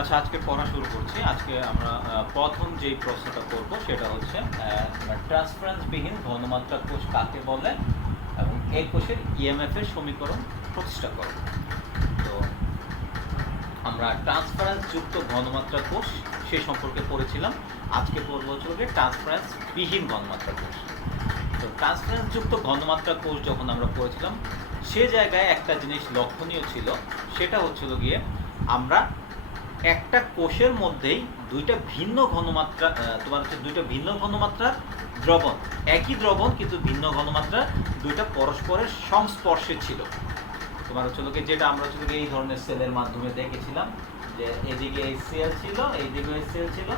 আচ্ছা, আজকে পড়া শুরু করছি। আজকে আমরা প্রথম যেই প্রশ্নটা করব সেটা হচ্ছে ট্রান্সফারেন্সবিহীন ঘনমাত্রা কোষ কাকে বলে এবং এই কোষের ইএমএফ এর সমীকরণ প্রতিষ্ঠা করো। তো আমরা ট্রান্সফারেন্স যুক্ত ঘনমাত্রা কোষ সে সম্পর্কে পড়েছিলাম। আজকে পড়ব হচ্ছে ট্রান্সফারেন্স বিহীন ঘনমাত্রা কোষ। তো ট্রান্সফারেন্স যুক্ত ঘনমাত্রা কোষ যখন আমরা পড়েছিলাম সে জায়গায় একটা জিনিস লক্ষণীয় ছিল, সেটা হচ্ছিল গিয়ে আমরা একটা কোষের মধ্যেই দুইটা ভিন্ন ঘনমাত্রা দুইটা ভিন্ন ঘনমাত্রার দ্রবণ, একই দ্রবণ কিন্তু ভিন্ন ঘনমাত্রা দুইটা পরস্পরের সংস্পর্শে ছিল। তোমার যেটা আমরা এই ধরনের সেলের মাধ্যমে দেখেছিলাম যে এদিকে এই সেল ছিল, এইদিকে এই সেল ছিল,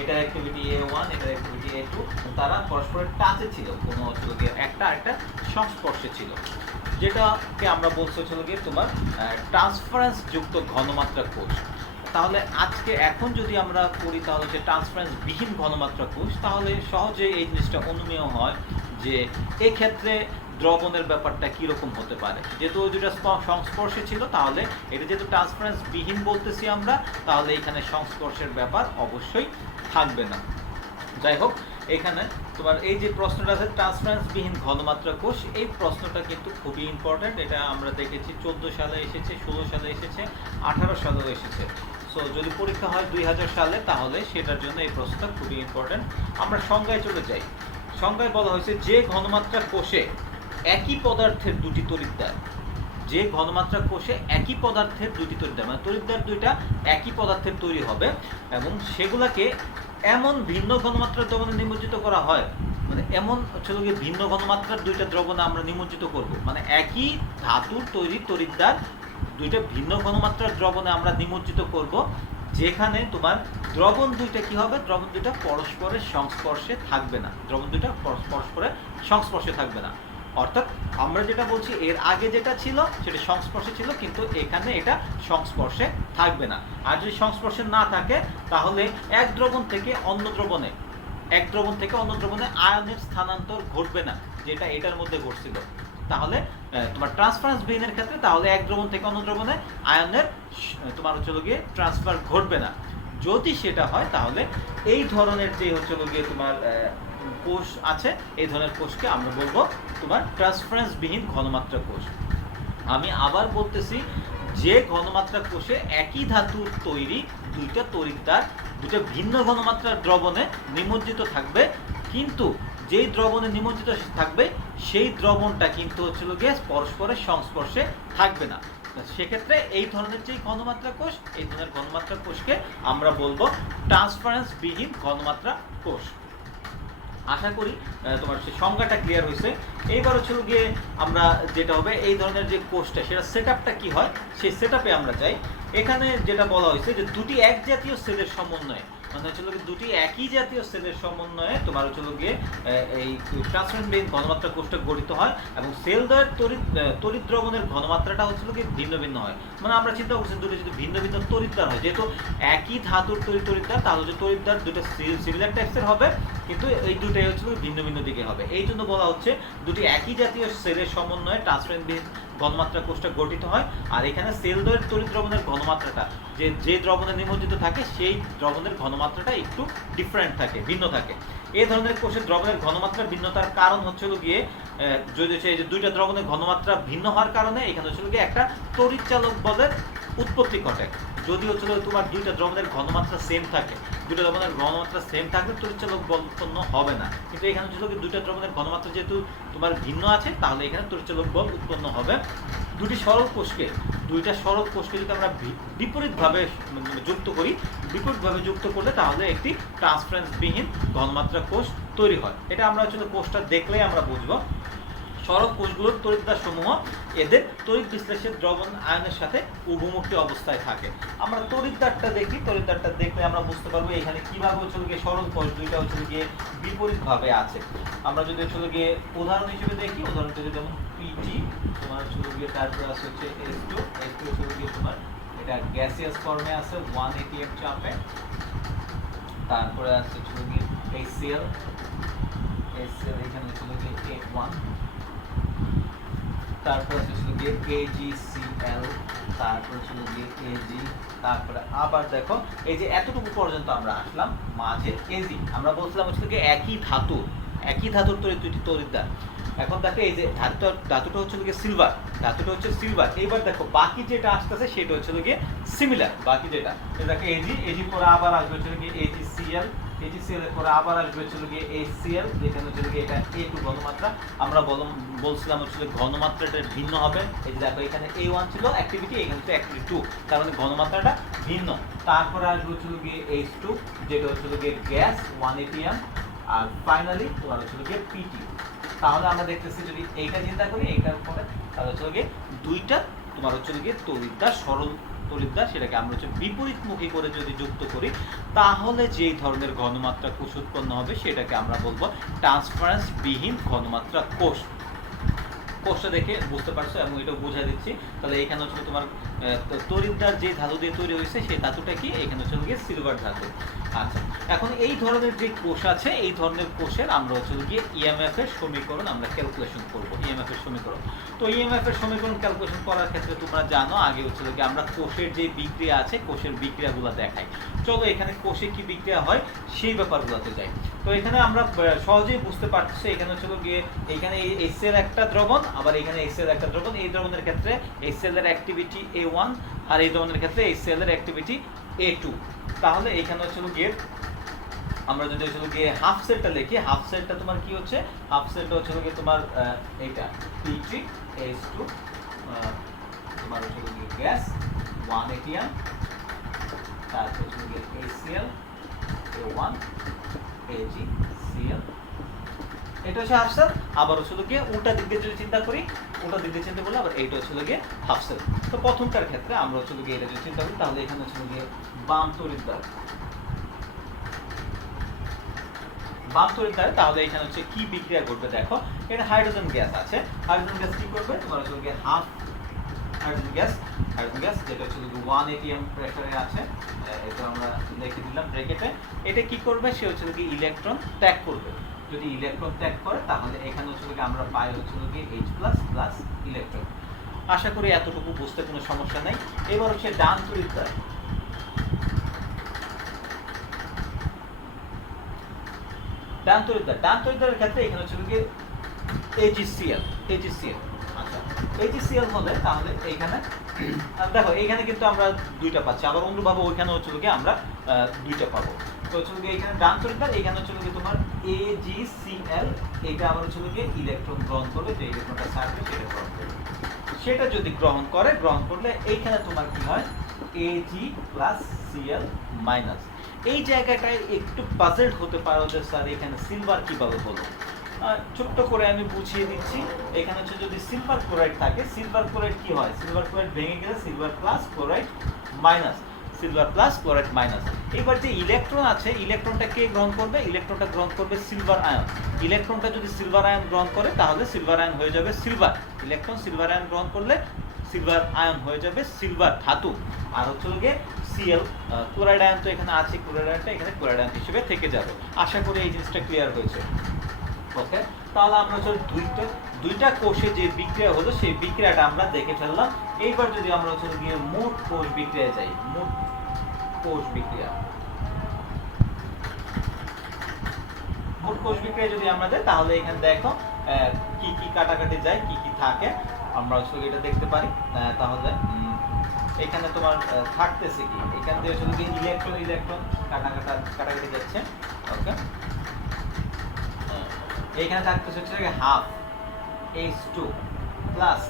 এটার অ্যাক্টিভিটি A1, এটার অ্যাক্টিভিটি A2, তারা পরস্পরের টাচে ছিল, কোনো একটা সংস্পর্শে ছিল, যেটাকে আমরা বলছি তোমার ট্রান্সফারেন্স যুক্ত ঘনমাত্রা কোষ। তাহলে আজকে এখন যদি আমরা করি তাহলে যে ট্রান্সফারেন্স বিহীন ঘনমাত্রা কোষ, তাহলে সহজে এই জিনিসটা অনুমেয় হয় যে এই ক্ষেত্রে দ্রবণের ব্যাপারটা কীরকম হতে পারে। যেহেতু ওই দুটা সংস্পর্শে ছিল, তাহলে এটা যেহেতু ট্রান্সফারেন্স বিহীন বলতেছি আমরা, তাহলে এখানে সংস্পর্শের ব্যাপার অবশ্যই থাকবে না। যাই হোক, এখানে তোমার এই যে প্রশ্নটা আছে ট্রান্সফারেন্স বিহীন ঘনমাত্রা কোষ, এই প্রশ্নটা কিন্তু খুবই ইম্পর্ট্যান্ট। এটা আমরা দেখেছি 14 সালে এসেছে, 16 সালে এসেছে, 18 সালেও এসেছে। সো যদি পরীক্ষা হয় 2000 সালে, তাহলে সেটার জন্য এই প্রশ্নটা খুবই ইম্পর্ট্যান্ট। আমরা সংজ্ঞায় চলে যাই। সংজ্ঞায় বলা হয়েছে যে ঘনমাত্রা কোষে একই পদার্থের দুটি তড়িৎদ্বার, যে ঘনমাত্রা কোষে একই পদার্থের দুটি তড়িৎদ্বার, মানে তড়িৎদ্বার দুইটা একই পদার্থের তৈরি হবে এবং সেগুলাকে এমন ভিন্ন ঘনমাত্রার দ্রবণে নিমজ্জিত করা হয়, মানে এমন ভিন্ন ঘনমাত্রার দুইটা দ্রবণে আমরা নিমজ্জিত করব, মানে একই ধাতুর তৈরি তড়িৎদ্বার দুইটা ভিন্ন ঘনমাত্রার দ্রবণে আমরা নিমজ্জিত করব, যেখানে তোমার দ্রবণ দুইটা কি হবে, দ্রবণ দুইটা পরস্পরের সংস্পর্শে থাকবে না, দ্রবণ দুইটা পরস্পরের সংস্পর্শে থাকবে না। অর্থাৎ আমরা যেটা বলছি এর আগে যেটা ছিল সেটা সংস্পর্শে ছিল, কিন্তু এখানে এটা সংস্পর্শে থাকবে না। আর যদি সংস্পর্শে না থাকে তাহলে এক দ্রবণ থেকে অন্য দ্রবণে আয়নের স্থানান্তর ঘটবে না, যেটা এটার মধ্যে ঘটছিল। তাহলে তোমার ট্রান্সফারেন্স বিহীনের ক্ষেত্রে তাহলে এক দ্রবণ থেকে অন্য দ্রবণে আয়নের তোমার ট্রান্সফার ঘটবে না। যদি সেটা হয় তাহলে এই ধরনের যে তোমার কোষ আছে, এই ধরনের কোষকে আমরা বলবো তোমার ট্রান্সফারেন্স বিহীন ঘনমাত্রা কোষ। আমি আবার বলতেছি, যে ঘনমাত্রা কোষে একই ধাতুর তৈরি দুইটা তড়িৎদ্বার দুটো ভিন্ন ঘনমাত্রার দ্রবণে নিমজ্জিত থাকবে, কিন্তু যেই দ্রবণে নিমজ্জিত থাকবে সেই দ্রবণটা কিন্তু পরস্পরের সংস্পর্শে থাকবে না। সেক্ষেত্রে এই ধরনের যে ঘনমাত্রা কোষ, এই ধরনের ঘনমাত্রা কোষকে আমরা বলবো ট্রান্সফারেন্স বিহীন ঘনমাত্রা কোষ। আশা করি তোমার সেই সংজ্ঞাটা ক্লিয়ার হয়েছে। এইবার গিয়ে আমরা যেটা হবে এই ধরনের যে কোষটা, সেটা সেট আপটা কী হয় সেই সেট আপে আমরা যাই। এখানে যেটা বলা হয়েছে যে দুটি এক জাতীয় সেলের সমন্বয়ে, মানে দুটি একই জাতীয় সেলের সমন্বয়ে তোমার গিয়ে এই ট্রান্সফারেন্স বিহীন ঘনমাত্রা কোষটা গঠিত হয় এবং সেল দ্বয়ের তড়িৎ দ্রবণের ঘনমাত্রাটা গিয়ে ভিন্ন ভিন্ন হয়। মানে আমরা চিন্তা করছি দুটো যদি ভিন্ন ভিন্ন তড়িৎদ্বার হয়, যেহেতু একই ধাতুর তড়িৎদ্বার, তাহলে যে তড়িৎদ্বার দুটো সিমিলার টাইপসের হবে, কিন্তু এই দুটোই ভিন্ন ভিন্ন দিকে হবে। এই জন্য বলা হচ্ছে দুটি একই জাতীয় সেলের সমন্বয়ে ট্রান্সফারেন্স বিহীন ঘনমাত্রা কোষটা গঠিত হয়। আর এখানে সেল দ্বয়ের তড়িৎ দ্রবণের ঘনমাত্রাটা যে দ্রবণে নিমজ্জিত থাকে সেই দ্রবণের ঘনমাত্রাটা একটু ডিফারেন্ট থাকে, ভিন্ন থাকে। এই ধরনের কোষের দ্রবণের ঘনমাত্রা ভিন্নতার কারণ গিয়ে যদি যে দুইটা দ্রবণের ঘনমাত্রা ভিন্ন হওয়ার কারণে এখানে গিয়ে একটা তড়িৎচালক বলের উৎপত্তি ঘটে। যদি তোমার দুইটা দ্রবণের ঘনমাত্রা সেম থাকে, দুটো দ্রবণের ঘনমাত্রা সেম থাকলে তড়িৎচালক বল উৎপন্ন হবে না, কিন্তু এখানে দুইটা দ্রবণের ঘনমাত্রা যেহেতু তোমার ভিন্ন আছে, তাহলে এখানে তড়িৎচালক বল উৎপন্ন হবে। দুইটা সরল কোষকে যদি আমরা বিপরীতভাবে যুক্ত করলে তাহলে একটি ট্রান্সফারেন্স বিহীন ঘনমাত্রা কোষ তৈরি হয়। এটা আমরা কোষটা দেখলেই আমরা বুঝবো। সরল কোষগুলোর তড়িৎদ্বার সমূহ এদের তড়িৎ বিশ্লেষের দ্রবণ আয়নের সাথে উভমুখী অবস্থায় থাকে। আমরা তড়িৎদ্বারটা দেখি, তড়িৎদ্বারটা দেখলে আমরা বুঝতে পারবো এখানে কিভাবে গিয়ে সরল কোষ দুইটা গিয়ে বিপরীতভাবে আছে। আমরা যদি গিয়ে উদাহরণ হিসেবে দেখি, উদাহরণ হিসেবে যেমন পিটি তোমার গিয়ে তারপরে আছে S2 গিয়ে তোমার এটা গ্যাসিয়াস ফর্মে আছে 188 চাপে, তারপরে আছে গিয়ে HCl এখানে গিয়ে 1, তারপর আছে KgCl তারপরে ছিল গিয়ে এজি, তারপরে আবার দেখো এই যে এতটুকু পর্যন্ত আমরা আসলাম মাঝে এজি, আমরা বলছিলাম হচ্ছে কি একই ধাতুর তৈরি দুইটি তড়িৎদ্বার। এখন দেখো এই যে ধাতুটা হচ্ছে গিয়ে সিলভার, ধাতুটা হচ্ছে সিলভার। এইবার দেখো বাকি যেটা আসতেছে সেটা হচ্ছে গিয়ে সিমিলার, বাকি যেটা দেখো এজি পরে আবার আসবে হচ্ছে গিয়ে এজিসিএল, এজিসিএল এর পরে আবার আসবে হচ্ছে গিয়ে এইচসিএল, যেখানে হচ্ছে গিয়ে এটা A2 ঘনমাত্রা। আমরা বলছিলাম হচ্ছে ঘনমাত্রাটা ভিন্ন হবে। এই যে দেখো এখানে A1 ছিল অ্যাক্টিভিটি, এখানে হচ্ছে অ্যাক্টিভিটি 2, তার মানে ঘনমাত্রাটা ভিন্ন। তারপরে আসবে হচ্ছে গিয়ে H2, যেটা হচ্ছে গিয়ে গ্যাস 1 atm, আর ফাইনালি তোমার হচ্ছে গিয়ে পিটি। তাহলে আমরা দেখতেছি যদি এইটা চিন্তা করি, এইটার পরে তাহলে হচ্ছে গিয়ে দুইটা তোমার হচ্ছে গিয়ে তড়িৎদ্বার, সরল তড়িৎদ্বার, সেটাকে আমরা হচ্ছে বিপরীতমুখী করে যদি যুক্ত করি তাহলে যেই ধরনের ঘনমাত্রা কোষ উৎপন্ন হবে সেটাকে আমরা বলবো ট্রান্সফারেন্স বিহীন ঘনমাত্রা কোষ। কোষটা দেখে বুঝতে পারছো এবং এটা বুঝাই দিচ্ছি। তাহলে এখানে হচ্ছে তোমার তড়িৎদ্বার যে ধাতু দিয়ে তৈরি হয়েছে সেই ধাতুটা কি, এখানে হচ্ছে গিয়ে সিলভার ধাতু। আচ্ছা, এখন এই ধরনের যে কোষ আছে এই ধরনের কোষের আমরা হচ্ছে গিয়ে ইএমএফ এর সমীকরণ আমরা ক্যালকুলেশন করব, ইএমএফ এর সমীকরণ। তো ইএমএফ এর সমীকরণ ক্যালকুলেশন করার ক্ষেত্রে তোমরা জানো আগে হচ্ছে গিয়ে আমরা কোষের যে বিক্রিয়া আছে কোষের বিক্রিয়াগুলো দেখাই। চলো এখানে কোষে কি বিক্রিয়া হয় সেই ব্যাপারগুলোতে যাই। তো এখানে আমরা সহজেই বুঝতে পারতেছি এখানে হচ্ছে গিয়ে এখানে HCl একটা দ্রবণ, আবার এখানে HCl একটা দ্রবণ। এই দ্রবণের ক্ষেত্রে HCl এর অ্যাক্টিভিটি A1 আর এই দ্রবণের ক্ষেত্রে HCl এর অ্যাক্টিভিটি A2। তাহলে এখানে হচ্ছে গিয়ে আমরা যদি হচ্ছে গিয়ে হাফ সেলটা লিখি, হাফ সেলটা তোমার কি হচ্ছে, হাফ সেলটা হচ্ছে গিয়ে তোমার এটা P3H2, তোমার হচ্ছে গিয়ে গ্যাস 1 atm, তারপর হচ্ছে গিয়ে HCl A1 AgCl, এটা হচ্ছে হাফ সেল। আবার হচ্ছে গিয়ে উল্টা দিক দিয়ে যদি চিন্তা করি, উল্টা দিক দিয়ে চিন্তা করলে আবার এইটা হচ্ছে গিয়ে হাফ সেল। তো প্রথমটার ক্ষেত্রে আমরা হচ্ছে গিয়ে এটা যদি চিন্তা করি তাহলে এখানে হচ্ছে গিয়ে বাম তড়িৎদ্বার, তাহলে এখানে হচ্ছে কি বিক্রিয়া ঘটবে দেখো, এটা হাইড্রোজেন গ্যাস আছে। হাইড্রোজেন গ্যাস কি করবে, তোমার হচ্ছে গিয়ে হাফ হাইড্রোজেন গ্যাস যেটা হচ্ছে 1 atm প্রেসারে আছে, এটা আমরা লিখে দিলাম ব্র্যাকেটে। এটা কি করবে, সে হচ্ছে কি ইলেকট্রন ত্যাগ করবে। যদি ইলেকট্রন ত্যাগ করে তাহলে এখানে হচ্ছে কি আমরা পাই হচ্ছে কি H+ ইলেকট্রন। আশা করি এতটুকু বুঝতে কোনো সমস্যা নাই। এবার হচ্ছে ডান তড়িৎদ্বার, ডান তড়িৎদ্বারের ক্ষেত্রে এখানে হচ্ছে কি AgCl। আচ্ছা, AgCl হলে তাহলে এইখানে দেখো এইখানে কিন্তু আমরা দুইটা পাচ্ছি, আবার অন্যভাবে ওইখানে হচ্ছে কি আমরা দুইটা পাবো। তো হচ্ছে কি এখানে ডান তড়িৎদ্বার, এখানে হচ্ছে কি তোমার AgCl, এটা আবার হচ্ছে কি ইলেকট্রন গ্রহণ করবে, যে ইলেকট্রনটা ছাড়বে সেটা গ্রহণ করবে। সেটা যদি গ্রহণ করলে এইখানে তোমার কি হয় Ag+Cl-। এই জায়গাটায় একটু পাজলড হতে পারো যে স্যার এখানে সিলভার কিভাবে হলো। ছোট্ট করে আমি বুঝিয়ে দিচ্ছি। এখানে হচ্ছে যদি সিলভার ক্লোরাইড থাকে, সিলভার ক্লোরাইড কি হয়, সিলভার ক্লোরাইড ভেঙে গেলে সিলভার প্লাস ক্লোরাইড মাইনাস। এবার যে ইলেকট্রন আছে, ইলেকট্রনটা কে গ্রহণ করবে, ইলেকট্রনটা গ্রহণ করবে সিলভার আয়ন। ইলেকট্রনটা যদি সিলভার আয়ন গ্রহণ করে তাহলে সিলভার আয়ন হয়ে যাবে সিলভার। ইলেকট্রন সিলভার আয়ন গ্রহণ করলে সিলভার আয়ন হয়ে যাবে সিলভার ধাতু। আর হচ্ছে গিয়ে Cl ক্লোরাইড আয়ন তো এখানে আছে, ক্লোরাইড আয়নটা এখানে ক্লোরাইড আয়ন হিসেবে থেকে যাবে। আশা করি এই জিনিসটা ক্লিয়ার হয়েছে। ওকে, তাহলে আমরা হচ্ছে দুইটা কোষে যে বিক্রিয়া হলো সেই বিক্রিয়াটা আমরা দেখে ফেললাম। এইবার যদি আমরা হচ্ছে গিয়ে মোট কোষ বিক্রিয়া যাই, মোট কোষ বিক্রিয়া যদি আমরা যাই তাহলে এখানে দেখো কি কি কাটাকাটি যায়, কি কি থাকে আমরা হচ্ছে এটা দেখতে পারি। তাহলে এখানে তোমার থাকতেছে কি, এখান থেকে হচ্ছে কি ইলেকট্রন কাটাকাটি যাচ্ছে। ওকে, এইখানে থাকতেছে হচ্ছে হাফ H2 প্লাস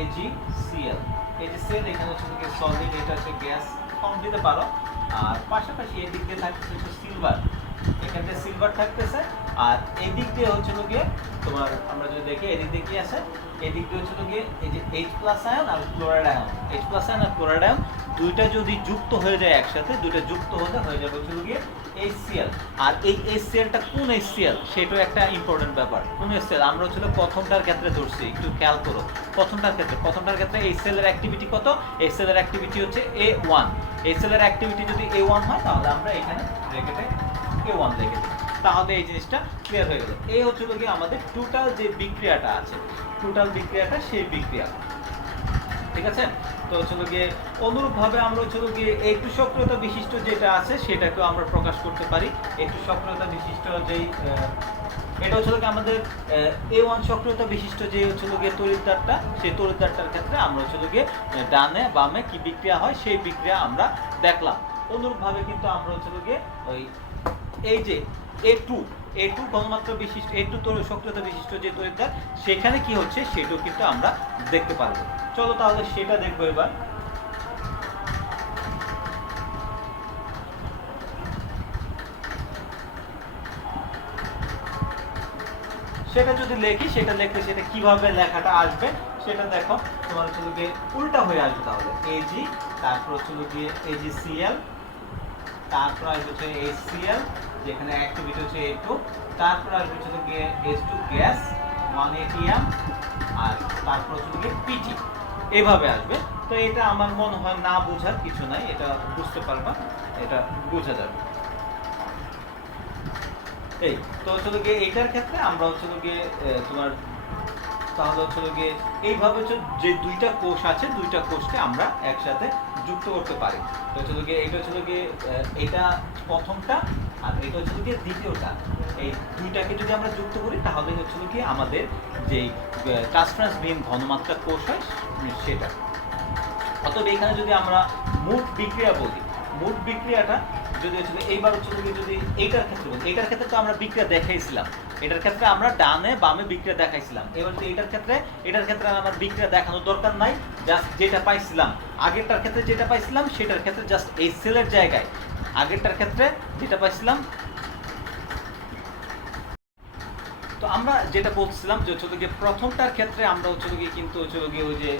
AgCl। এখানে হচ্ছে কি সলিড, এটা হচ্ছে গ্যাস, কম দিতে পারো। আর পাশাপাশি এই দিক দিয়ে থাকতেছে হচ্ছে সিলভার, এখানে সিলভার থাকতেছে। আর এই দিক দিয়ে হচ্ছে গিয়ে তোমার আমরা যদি দেখি এদিক দিয়ে কি আছে, এদিক দিয়ে হচ্ছে গিয়ে এই যে H+ আয়ন আর ক্লোরাইড আয়ন, দুইটা যদি যুক্ত হয়ে যায় একসাথে, দুইটা যুক্ত হয়ে যাবে হচ্ছে গিয়ে HCl। আর এই HClটা কোন HCl সেটাও একটা ইম্পর্টেন্ট ব্যাপার। কোন HCl আমরা হচ্ছে প্রথমটার ক্ষেত্রে ধরছি, একটু খেয়াল করো। প্রথমটার ক্ষেত্রে HCl এর অ্যাক্টিভিটি কত, HCl এর অ্যাক্টিভিটি হচ্ছে A1। HCl এর অ্যাক্টিভিটি যদি A1 হয় তাহলে আমরা এখানে ব্র্যাকেটে A1 লিখে দিই। তাহলে এই জিনিসটা ক্লিয়ার হয়ে গেল। এই হচ্ছে কি আমাদের টোটাল যে বিক্রিয়াটা আছে, সেই বিক্রিয়া। ঠিক আছে। তো হচ্ছে গিয়ে অনুরূপভাবে আমরা হচ্ছে গিয়ে একটু সক্রিয়তা বিশিষ্ট যেটা আছে সেটাকেও আমরা প্রকাশ করতে পারি। একটু সক্রিয়তা বিশিষ্ট যেই এটা হচ্ছে গিয়ে আমাদের A1 সক্রিয়তা বিশিষ্ট যে হচ্ছে গিয়ে তড়িৎদ্বারটা, সেই তড়িৎদ্বারটার ক্ষেত্রে আমরা হচ্ছে গিয়ে ডানে বামে কি বিক্রিয়া হয় সেই বিক্রিয়া আমরা দেখলাম। অনুরূপভাবে কিন্তু আমরা হচ্ছে গিয়ে ওই এই যে A2 ঘনমাত্রা বিশিষ্ট A2 সক্রিয়তা বিশিষ্ট যে তড়িৎদ্বার সেখানে কি হচ্ছে সেটাও কিন্তু আমরা দেখতে পারবো। চলো তাহলে সেটা দেখবো এবার। সেটা যদি লিখি সেটা লিখলে সেটা কিভাবে লেখাটা আসবে সেটা দেখো, তোমার হচ্ছে গিয়ে উল্টা হয়ে আসবে। তাহলে AG, তারপর হচ্ছে গিয়ে AgCl, তারপর আসবে হচ্ছে HCl যেখানে অ্যাক্টিভিটি হচ্ছে A2, তারপর আসবে হচ্ছে গিয়ে H2 গ্যাস 180 আর তারপর হচ্ছে গিয়ে PT, এইভাবে আসবে। তো এটা আমার মনে হয় না বোঝার কিছু নাই, এটা বুঝতে পারবা, এটা বোঝা যাবে। এই তো হচ্ছে গিয়ে এইটার ক্ষেত্রে আমরা হচ্ছে গিয়ে তোমার তাহলে হচ্ছে গিয়ে এইভাবে যে দুইটা কোষ আছে দুইটা কোষকে আমরা একসাথে যুক্ত করতে পারি। তো হচ্ছে গিয়ে এটা হচ্ছে গিয়ে এটা প্রথমটা আর এটা হচ্ছে গিয়ে দ্বিতীয়টা, এই দুইটাকে যদি আমরা যুক্ত করি তাহলে হচ্ছে গিয়ে আমাদের যেই ট্রান্সফারেন্স বিহীন ঘনমাত্রা কোষ হয় সেটা। অতএব এখানে যদি আমরা মোট বিক্রিয়া বলি, মোট বিক্রিয়াটা যদি হচ্ছে এইবার হচ্ছে যদি এইটার ক্ষেত্রে বলি, এইটার ক্ষেত্রে তো আমরা বিক্রিয়া দেখাইছিলাম, এটার ক্ষেত্রে আমরা ডানে বামে বিক্রিয়া দেখাইছিলাম। এবার যদি এটার ক্ষেত্রে আমার বিক্রিয়া দেখানোর দরকার নাই, জাস্ট যেটা পাইছিলাম আগেরটার ক্ষেত্রে যেটা পাইছিলাম সেটার ক্ষেত্রে জাস্ট এই সেলের জায়গায় আগেরটার ক্ষেত্রে যেটা পাইছিলাম। তো আমরা যেটা বলছিলাম যে হচ্ছে গিয়ে প্রথমটার ক্ষেত্রে আমরা হচ্ছে গিয়ে কিন্তু হচ্ছে গিয়ে ওই যে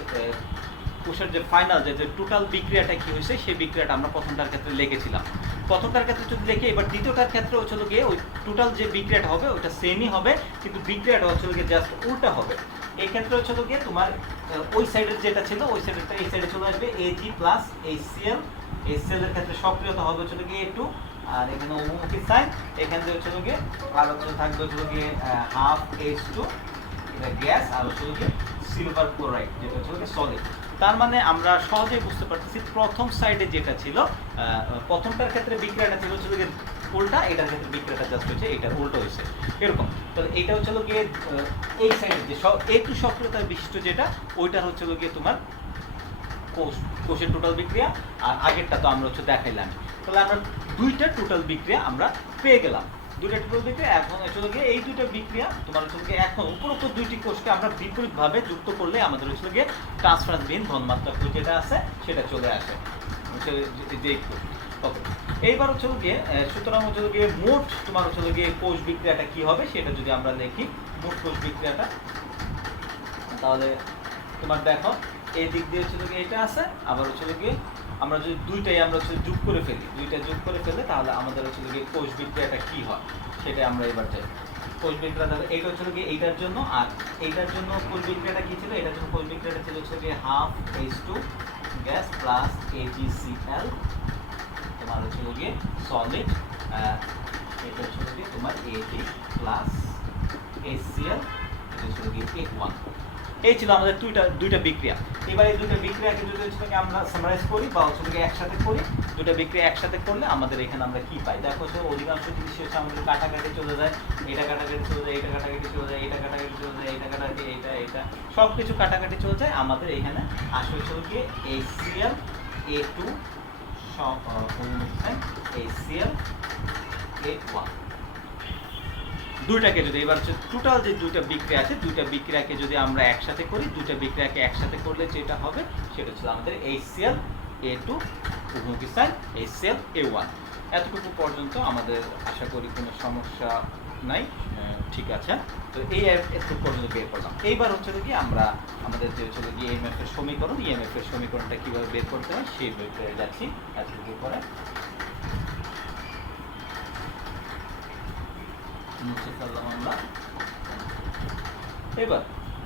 কোষের যে ফাইনাল যে টোটাল বিক্রিয়াটা কি হয়েছে সেই বিক্রিয়াটা আমরা প্রথমটার ক্ষেত্রে লিখেছিলাম। প্রথমটার ক্ষেত্রে যদি লিখে এবার দ্বিতীয়টার ক্ষেত্রে হচ্ছে গিয়ে ওই টোটাল যে বিক্রিয়াটা হবে ওটা সেমই হবে, কিন্তু বিক্রিয়াটা হচ্ছে গিয়ে জাস্ট উল্টা হবে। এই ক্ষেত্রে হচ্ছে গিয়ে তোমার ওই সাইডের যেটা ছিল ওই সাইডেরটা এই সাইডে চলে আসবে Ag প্লাস HCl। HCl এর ক্ষেত্রে সক্রিয়তা হবে হচ্ছে গিয়ে A2 আর এখানে অভিমুখী সাইন, এখানে হচ্ছে গিয়ে আর হচ্ছে থাকবে হচ্ছে গিয়ে হাফ H2 এটা গ্যাস আর হচ্ছে গিয়ে সিলভার ক্লোরাইড যেটা হচ্ছে গিয়ে সলিড। তার মানে আমরা সহজেই বুঝতে পারতেছি প্রথম সাইডে যেটা ছিল প্রথমটার ক্ষেত্রে বিক্রিয়াটা ছিল হচ্ছে গিয়ে উল্টা, এটার ক্ষেত্রে বিক্রিয়াটা জাস্ট হচ্ছে এটা উল্টো হয়েছে এরকম। তাহলে এইটা হচ্ছে গিয়ে এই সাইডে যে একটু সক্রিয়তা বিশিষ্ট যেটা ওইটার হচ্ছে গিয়ে তোমার কোষের টোটাল বিক্রিয়া, আর আগেরটা তো আমরা হচ্ছে দেখাইলাম। তাহলে আমরা দুইটা টোটাল বিক্রিয়া আমরা পেয়ে গেলাম, দুইটা টোটাল বিক্রিয়া। এখন হচ্ছে গিয়ে এই দুইটা বিক্রিয়া তোমার হচ্ছে গিয়ে এখন উপরোক্ত দুইটি কোষকে আমরা বিপরীতভাবে যুক্ত করলে আমাদের হচ্ছে গিয়ে ট্রান্সফারেন্স বিহীন ঘনমাত্রা কোষ যেটা আছে সেটা চলে আসে ওকে। এইবার হচ্ছে গিয়ে সুতরাং হচ্ছে গিয়ে মোট তোমার হচ্ছে গিয়ে কোষ বিক্রিয়াটা কি হবে সেটা যদি আমরা লিখি, মোট কোষ বিক্রিয়াটা তাহলে তোমার দেখো এই দিক দিয়ে হচ্ছে গিয়ে এটা আছে, আবার হচ্ছে গিয়ে আমরা যদি দুইটাই আমরা হচ্ছে যোগ করে ফেলি, দুইটা যোগ করে ফেলে তাহলে আমাদের হচ্ছে গিয়ে কোষ বিক্রিয়াটা কি হয় সেটা আমরা এবার চাই। কোষ বিক্রিয়া তাহলে এইটা হচ্ছে গিয়ে এইটার জন্য আর এইটার জন্য কোষ বিক্রিয়াটা কি ছিল, এটার জন্য কোষ বিক্রিয়াটা ছিল হচ্ছে গিয়ে half H2 gas plus AgCl তোমার হচ্ছে গিয়ে সলিড, এটা হচ্ছে গিয়ে তোমার Ag প্লাস HCl, এটা হচ্ছে গিয়ে A1। এই ছিল আমাদের দুইটা বিক্রিয়া। এবার এই দুইটা বিক্রিয়াকে যদি হচ্ছে আমরা সামারাইজ করি বা হচ্ছে একসাথে করি, দুইটা বিক্রিয়া একসাথে করলে আমাদের এখানে আমরা কি পাই দেখো, হচ্ছে অধিকাংশ জিনিস হচ্ছে আমাদের কাটাকাটি চলে যায়, এটা কাটাকাটি চলে যায়, এটা কাটাকাটি চলে যায়, এটা কাটাকাটি চলে যায়, এটা কাটাকাটি এটা সব কিছু কাটাকাটি চলে যায়। আমাদের এখানে আসলে হচ্ছে গিয়ে HCl A2 সব HCl A1 দুইটাকে যদি এবার হচ্ছে টোটাল যে দুইটা বিক্রিয়া আছে দুইটা বিক্রিয়াকে যদি আমরা একসাথে করি, দুইটা বিক্রিয়াকে একসাথে করলে যেটা হবে সেটা হচ্ছে আমাদের HCl A2 উভমুখী sign HCl A1। এতটুকু পর্যন্ত আমাদের আশা করি কোনো সমস্যা নাই, ঠিক আছে। তো এই এতটুকু পর্যন্ত বের করলাম। এইবার হচ্ছে কি আমরা আমাদের যে হচ্ছে কি EMF এর সমীকরণ, EMF এর সমীকরণটা কিভাবে বের করতে হয় সেই বের করে যাচ্ছি এতটুকু পরে। এবার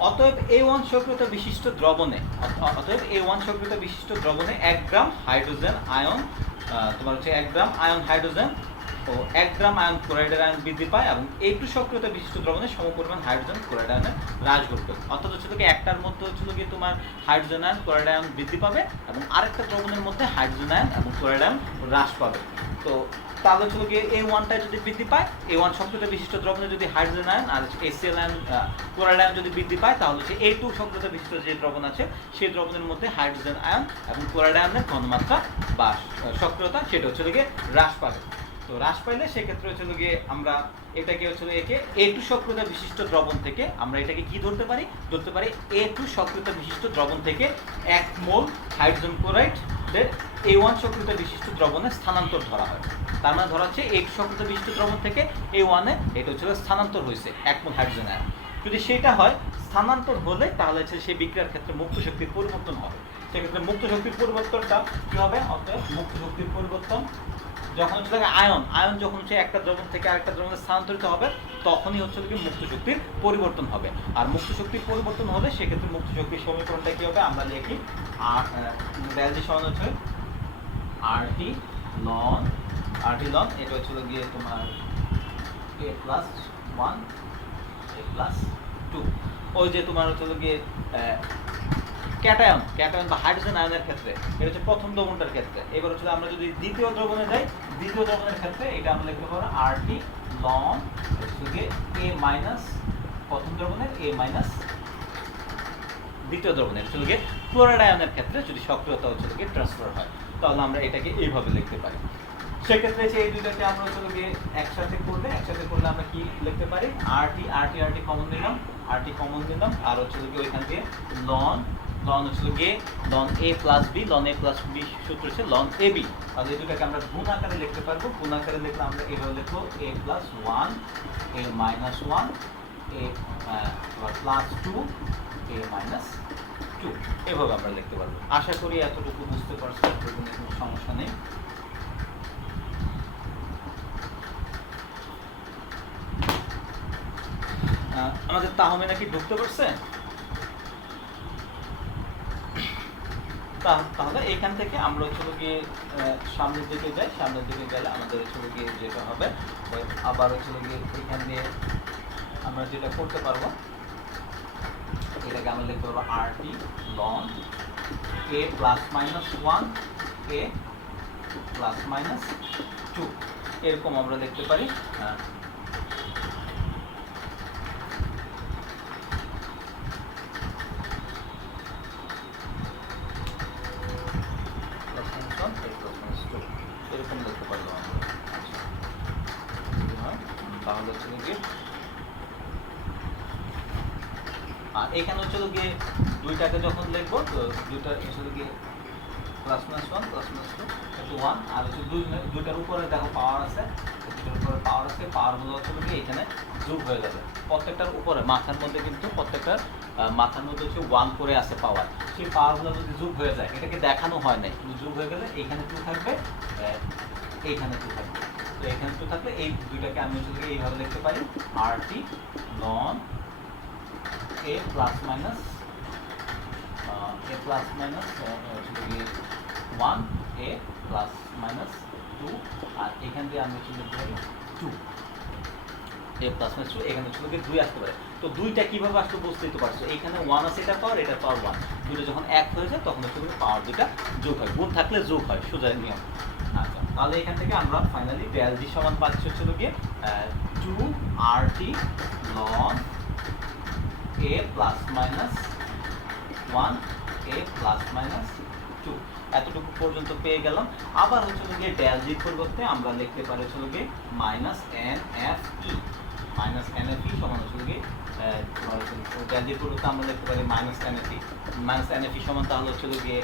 অতএব A1 সক্রিয়তা বিশিষ্ট দ্রবণে 1 গ্রাম হাইড্রোজেন আয়ন তোমার হচ্ছে 1 গ্রাম আয়ন হাইড্রোজেন ও 1 গ্রাম আয়ন ক্লোরাইডের আয়ন বৃদ্ধি পায় এবং A2 সক্রিয়তা বিশিষ্ট দ্রবণে সমপরিমাণ হাইড্রোজেন ক্লোরাইড আয়নের হ্রাস ঘটবে। অর্থাৎ হচ্ছে কি একটার মধ্যে হচ্ছে কি তোমার হাইড্রোজেন আয়ন ক্লোরাইড আয়ন বৃদ্ধি পাবে এবং আরেকটা দ্রবণের মধ্যে হাইড্রোজেন আয়ন এবং ক্লোরাইড আয়ন হ্রাস পাবে। তো তাহলে হচ্ছে কি A1টা যদি বৃদ্ধি পায়, A1 সক্রিয়তা বিশিষ্ট দ্রবণে যদি হাইড্রোজেন আয়ন আর HCl আয়ন ক্লোরাইড আয়ন যদি বৃদ্ধি পায়, তাহলে হচ্ছে A2 সক্রিয়তা বিশিষ্ট যে দ্রবণ আছে সেই দ্রবণের মধ্যে হাইড্রোজেন আয়ন এবং ক্লোরাইড আয়নের ঘনমাত্রা বা সক্রিয়তা সেটা হচ্ছে গিয়ে হ্রাস পাবে। তো হ্রাস পাইলে সেক্ষেত্রে হচ্ছে গিয়ে আমরা এটাকে হচ্ছে একে A2 সক্রিয়তা বিশিষ্ট দ্রবণ থেকে আমরা এটাকে কি ধরতে পারি A2 সক্রিয়তা বিশিষ্ট দ্রবণ থেকে 1 মোল হাইড্রোজেন ক্লোরাইড A1 সক্রিয়তা বিশিষ্ট দ্রবণে স্থানান্তর ধরা হয়। তার মানে ধরা হচ্ছে A2 সক্রিয়তা বিশিষ্ট দ্রবণ থেকে A1 এ এটা হচ্ছে স্থানান্তর হয়েছে 1 মোল হাইড্রোজেন আয়ন। যদি সেটা হয় স্থানান্তর হলে তাহলে হচ্ছে সেই বিক্রিয়ার ক্ষেত্রে মুক্ত শক্তির পরিবর্তন হবে। সেক্ষেত্রে মুক্ত শক্তির পরিবর্তনটা কি হবে? অতএব মুক্ত শক্তির পরিবর্তন যখন হচ্ছে আয়ন যখন হচ্ছে একটা দ্রবণ থেকে আরেকটা দ্রবণে স্থানান্তরিত হবে তখনই হচ্ছে কি মুক্ত শক্তির পরিবর্তন হবে। আর মুক্ত শক্তির পরিবর্তন হলে সেক্ষেত্রে মুক্ত শক্তির সমীকরণটা কি হবে? আমরা লিখি ΔG সমান হচ্ছে RT ln এটা হচ্ছে গিয়ে তোমার A+1 A+2। ওই যে তোমার হচ্ছে গিয়ে ক্যাটায়ন বা হাইড্রোজেন আয়নের ক্ষেত্রে এটা হচ্ছে প্রথম দ্রবণটার ক্ষেত্রে। এবার হচ্ছে আমরা যদি দ্বিতীয় দ্রবণে যাই, দ্বিতীয় দ্রবণের ক্ষেত্রে এটা আমরা লিখতে পারবো RT ln A- প্রথম দ্রবণের A- দ্বিতীয় দ্রবণের হচ্ছে গিয়ে ক্লোরাইড আয়নের ক্ষেত্রে যদি সক্রিয়তা হচ্ছে গিয়ে ট্রান্সফার হয়, তাহলে আমরা এটাকে এইভাবে লিখতে পারি। সেক্ষেত্রে যে এই দুইটাকে আমরা হচ্ছে গিয়ে একসাথে করলে আমরা কি লিখতে পারি? RT কমন নিলাম, আর হচ্ছে গিয়ে ওইখান থেকে ln হচ্ছে গিয়ে ln A+B সূত্র হচ্ছে ln AB। তাহলে এই দুটাকে আমরা গুণ আকারে লিখতে পারবো। গুণ আকারে লিখলে আমরা এইভাবে লিখবো A+1 A-1 A+2 A-2 এভাবে আমরা লিখতে পারবো। আশা করি এতটুকু বুঝতে পারছো, কোনো সমস্যা নেই। আমাদের তাহমিনা কি ঢুকতে পারছে? তাহলে এখান থেকে আমরা হচ্ছে গিয়ে সামনের দিকে যাই। সামনের দিকে গেলে আমাদের হচ্ছে গিয়ে যেটা হবে আবার হচ্ছে গিয়ে এখান দিয়ে আমরা যেটা করতে পারবো এটাকে আমরা লিখতে পারবো RT ln A+-1 A+-2 এরকম আমরা লিখতে পারি। এরকম লিখতে পারবো আমরা। তাহলে হচ্ছে গিয়ে আর এখানে হচ্ছে গিয়ে দুইটাকে যখন লিখবো তো দুইটা হচ্ছে গিয়ে +-1 +-2 1 আর হচ্ছে দুইটার উপরে দেখো পাওয়ার আছে, দুইটার উপরে পাওয়ার আছে, পাওয়ারগুলো হচ্ছে গিয়ে এখানে যোগ হয়ে যাবে। প্রত্যেকটার উপরে মাথার মধ্যে কিন্তু প্রত্যেকটার মাথার মধ্যে হচ্ছে 1 করে আছে পাওয়ার। সেই পাওয়ারগুলো যদি যোগ হয়ে যায়, এটাকে দেখানো হয় নাই, কিন্তু যোগ হয়ে গেলে এইখানে 2 থাকবে, এইখানে 2 থাকবে। তো এখানে 2 থাকলে এই দুইটাকে আমি হচ্ছে এইভাবে লিখতে পারি RT ln A+-1 A+-2 আর এখান দিয়ে আমি হচ্ছে লিখতে পারি 2 A+-2 এখানে হচ্ছে 2 আসতে পারে। তো দুইটা কিভাবে আসতে বুঝতেই তো পারছো, এখানে 1 আছে, এটা পাওয়ার, এটা পাওয়ার 1, দুটো যখন এক হয়ে যায় তখন হচ্ছে পাওয়ার দুটা যোগ হয়, গুণ থাকলে যোগ হয়, সোজা নিয়ম। আচ্ছা, তাহলে এখান থেকে আমরা ফাইনালি ΔG সমান পাচ্ছি হচ্ছে গিয়ে 2RT ln A+-1 A+-2 এতটুকু পর্যন্ত পেয়ে গেলাম। আবার হচ্ছে গিয়ে ΔG পরিবর্তে আমরা লিখতে পারি হচ্ছে গিয়ে -NFE সমান হচ্ছে গিয়ে ΔG পরিবর্তে আমরা লিখতে পারি -NFE সমান তাহলে হচ্ছে গিয়ে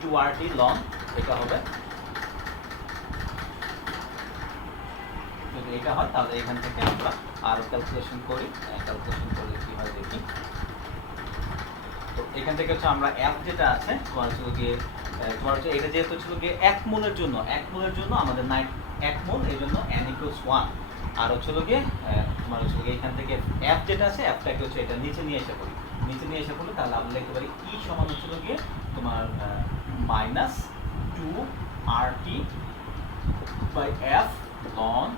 2RT ln এটা হবে। যদি এটা হয় তাহলে এখান থেকে আমরা আরো ক্যালকুলেশন করি, ক্যালকুলেশন করলে কি হয় দেখি। তো এখান থেকে হচ্ছে আমরা F যেটা আছে তোমার হচ্ছে এটা যেহেতু ছিল গিয়ে 1 মোলের জন্য আমাদের 1 মোল, এই জন্য N = 1। আর হচ্ছে গিয়ে তোমার হচ্ছে এখান থেকে F যেটা আছে Fটাকে হচ্ছে এটা নিচে নিয়ে এসে পড়ি, তাহলে আমরা লিখতে পারি E সমান হচ্ছে গিয়ে তোমার -2RT/F লন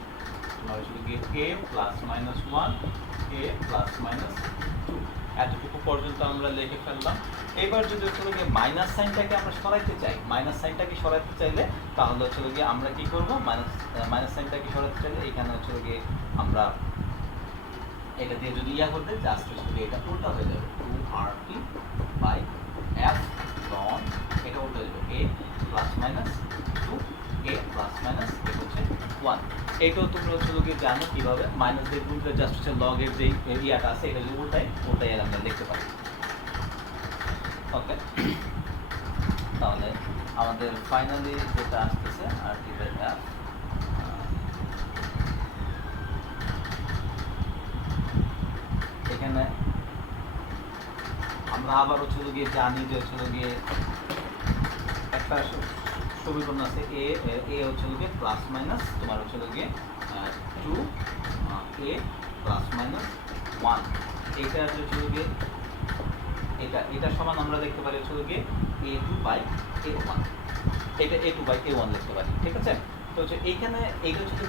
তোমার হচ্ছে গিয়ে a plus minus 1 a plus minus 2 এতটুকু পর্যন্ত আমরা লিখে ফেললাম। এবার যদি হচ্ছে গিয়ে মাইনাস সাইনটাকে আমরা সরাইতে চাই, মাইনাস সাইনটাকে সরাইতে চাইলে তাহলে হচ্ছে গিয়ে আমরা কি করব, মাইনাস সাইনটাকে সরাইতে চাইলে এখানে হচ্ছে গিয়ে আমরা এটা দিয়ে যদি করতে জাস্ট হচ্ছে এটা উল্টা হয়ে যাবে 2RT বাই f লন এটা উল্টা হয়ে যাবে a plus minus 2 a plus minus হচ্ছে 1। এইটাও তোমরা হচ্ছে জানো কিভাবে মাইনাস দিয়ে গুণলে জাস্ট হচ্ছে লগের যে ইয়াটা আছে এটা যদি উল্টাই আমরা লিখতে পারি। ওকে, তাহলে আমাদের ফাইনালি যেটা আসতেছে RT বাই f এখানে আমরা আবার হচ্ছে জানি যে হচ্ছে একটা সমীকরণ আছে a হচ্ছে প্লাস মাইনাস তোমার হচ্ছে 2 a প্লাস মাইনাস 1 এটা হচ্ছে এটা সমান আমরা দেখতে পারি হচ্ছে a2 বাই a1, এটা a2 বাই a1 লিখতে পারি। ঠিক আছে, তো হচ্ছে এইখানে এইটা হচ্ছে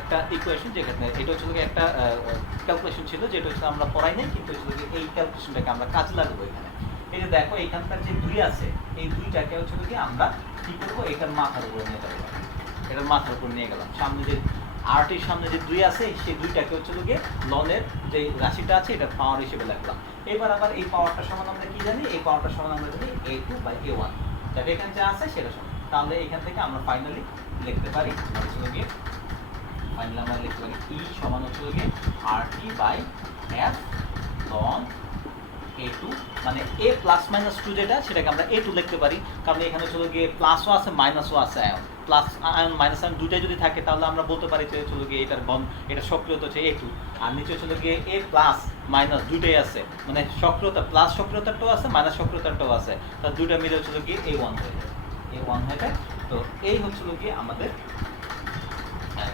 একটা ইকুয়েশন, যেখানে এটা হচ্ছে একটা ক্যালকুলেশন ছিল যেটা হচ্ছে আমরা পড়াই নাই, কিন্তু হচ্ছে এই ক্যালকুলেশনটাকে আমরা কাজে লাগাবো এখানে। এই যে দেখো এইখানকার যে 2 আছে এই 2টাকে হচ্ছে আমরা কি করবো, এটার মাথার উপরে নিয়ে যাবো, এটার মাথার উপর নিয়ে গেলাম। সামনে যে আরটির সামনে যে 2 আছে সেই 2টাকে হচ্ছে লনের যে রাশিটা আছে এটা পাওয়ার হিসেবে লিখলাম। এবার আবার এই পাওয়ারটা সমান আমরা কি জানি, এই পাওয়ারটা সমান আমরা জানি a2 বাই a1, যাতে এখানে যা আছে সেটা সমান। তাহলে এখান থেকে আমরা ফাইনালি লিখতে পারি ফাইনালি আমরা লিখতে পারি E সমান হচ্ছে RT by f loan a2, মানে a প্লাস মাইনাস 2 যেটা সেটাকে আমরা a2 লিখতে পারি, কারণ এখানে হচ্ছে প্লাসও আছে মাইনাসও আছে ion, plus ion minus ion দুটাই যদি থাকে তাহলে আমরা বলতে পারি যে হচ্ছে এটার এটা সক্রিয়তা হচ্ছে a2, আর নিচে হচ্ছে a প্লাস মাইনাস দুইটাই আছে, মানে সক্রিয়তা প্লাস সক্রিয়তাটাও আছে মাইনাস সক্রিয়তাটাও আছে, তার দুইটা মিলে হচ্ছে a1 হয়ে যায়, a1 হয়ে যায়। তো এই হচ্ছে আমাদের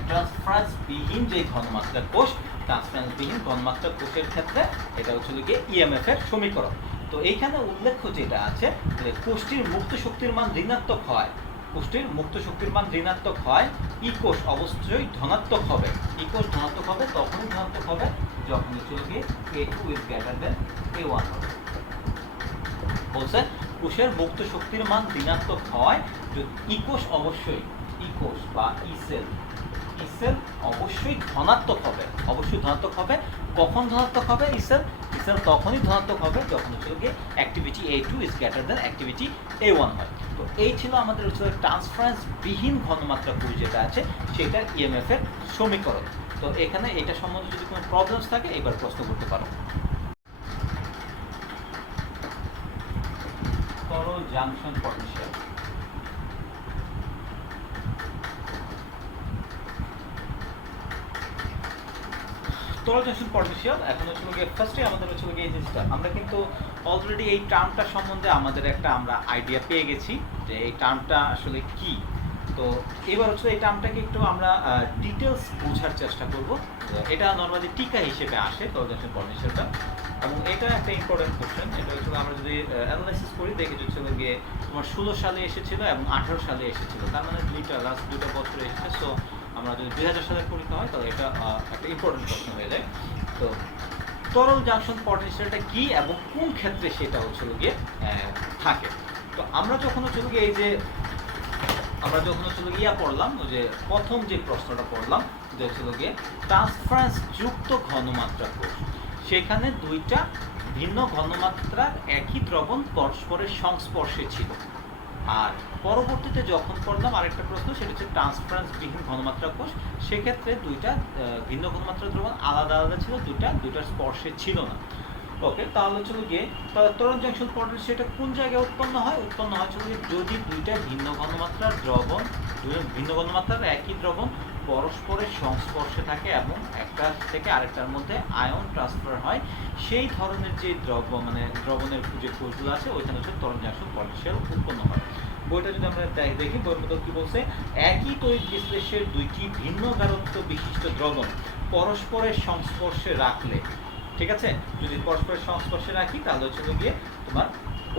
ট্রান্সফারেন্স বিহীন যে ঘনমাত্রা কোষ, ট্রান্সফারেন্স বিহীন ঘনমাত্রা কোষের ক্ষেত্রে এটা হচ্ছে ইএমএফ এর সমীকরণ। তো এইখানে উল্লেখ্য যেটা আছে যে কোষটির মুক্ত শক্তির মান ঋণাত্মক হয়, কোষটির মুক্ত শক্তির মান ঋণাত্মক হয়, ই কোষ অবশ্যই ধনাত্মক হবে, ই কোষ ধনাত্মক হবে তখনই ধনাত্মক হবে যখন হচ্ছে a2 is greater than a1 হবে। বলছে কোষের মুক্ত শক্তির মান ঋণাত্মক হয় যদি ই কোষ অবশ্যই, ই কোষ বা ই সেল অবশ্যই ধনাত্মক হবে, অবশ্যই ধনাত্মক হবে। কখন ধনাত্মক হবে ই সেল তখনই ধনাত্মক হবে যখন হচ্ছে activity a2 is greater than activity a1 হয়। তো এই ছিল আমাদের হচ্ছে ট্রান্সফারেন্স বিহীন ঘনমাত্রা কোষ যেটা আছে সেটার ইএমএফ এর সমীকরণ। তো এখানে এটা সম্বন্ধে যদি কোনো প্রবলেমস থাকে এবার প্রশ্ন করতে পারো। তরল জাংশন পটেনশিয়াল, তরল জাংশন পটেনশিয়াল এখন হচ্ছে ফার্স্টে আমাদের হচ্ছে এই জিনিসটা আমরা কিন্তু অলরেডি এই টার্মটা সম্বন্ধে আমাদের একটা আমরা আইডিয়া পেয়ে গেছি যে এই টার্মটা আসলে কি। তো এবার হচ্ছে এই টার্মটাকে একটু আমরা ডিটেলস বোঝার চেষ্টা করব। এটা নর্মালি টিকা হিসেবে আসে তরল জাংশন পটেনশিয়ালটা, এবং এটা একটা ইম্পর্টেন্ট কোশ্চেন। এটা হচ্ছে আমরা যদি অ্যানালাইসিস করি দেখি হচ্ছে গিয়ে তোমার 16 সালে এসেছিল এবং 18 সালে এসেছিল, তার মানে লাস্ট 2টা বছরে এসেছে। সো আমরা যদি 2000 সালের পরীক্ষা হয় তাহলে এটা একটা ইম্পর্টেন্ট প্রশ্ন হয়ে যায়। তো তরল জাংশন পটেনশিয়ালটা কি এবং কোন ক্ষেত্রে সেটা হচ্ছে গিয়ে থাকে। তো আমরা যখন হচ্ছে গিয়ে এই যে আমরা যখন হচ্ছে পড়লাম ওই যে প্রথম যে প্রশ্নটা পড়লাম যে হচ্ছে গিয়ে ট্রান্সফারেন্স যুক্ত ঘনমাত্রা কোষ, সেখানে দুইটা ভিন্ন ঘনমাত্রার একই দ্রবণ পরস্পরের সংস্পর্শে ছিল। আর পরবর্তীতে যখন পড়লাম আরেকটা প্রশ্ন, সেটা হচ্ছে ট্রান্সফারেন্স বিহীন ঘনমাত্রা কোষ, সেক্ষেত্রে দুইটা ভিন্ন ঘনমাত্রার দ্রবণ আলাদা আলাদা ছিল, দুইটার স্পর্শে ছিল না। ওকে, তাহলে হচ্ছে গিয়ে তরল জাংশন পটেনশিয়ালটা কোন জায়গায় উৎপন্ন হয় হচ্ছে যদি দুইটা ভিন্ন ঘনমাত্রার দ্রবণ, ভিন্ন ঘনমাত্রার একই দ্রবণ পরস্পরের সংস্পর্শে থাকে এবং একটা থেকে আরেকটার মধ্যে আয়ন ট্রান্সফার হয়, সেই ধরনের যে দ্রবণের যে কোষগুলো আছে ওইখানে হচ্ছে তরল জাংশন পটেনশিয়াল উৎপন্ন হয়। বইটা যদি আমরা দেখি বইয়ের মধ্যে কি বলছে, একই তড়িৎ বিশ্লেষের দুইটি ভিন্ন গাঢ়ত্ব বিশিষ্ট দ্রবণ পরস্পরের সংস্পর্শে রাখলে, ঠিক আছে, যদি পরস্পরের সংস্পর্শে রাখি তাহলে হচ্ছে গিয়ে তোমার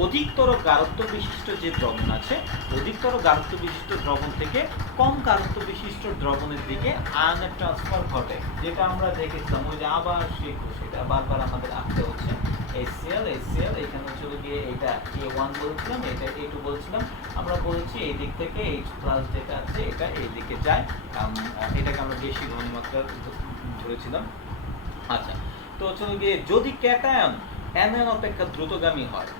অধিকতর গাঢ়ত্ব বিশিষ্ট যে দ্রবণ আছে, অধিকতর গাঢ়ত্ব বিশিষ্ট দ্রবণ থেকে কম গাঢ়ত্ব বিশিষ্ট দ্রবণের দিকে আয়নের ট্রান্সফার ঘটে, যেটা আমরা দেখেছিলাম। ওই যে আবার সেটা বারবার আমাদের আঁকতে হচ্ছে। HCl এখানে হচ্ছে গিয়ে এটা A1 বলছিলাম, এটা A2 বলছিলাম। আমরা বলেছি এই দিক থেকে H+ যেটা আছে এটা এই দিকে যায়, এটাকে আমরা বেশি ঘনমাত্রা ধরেছিলাম। আচ্ছা, তো হচ্ছে গিয়ে যদি ক্যাটায়ন অ্যানায়ন অপেক্ষা দ্রুতগামী হয়,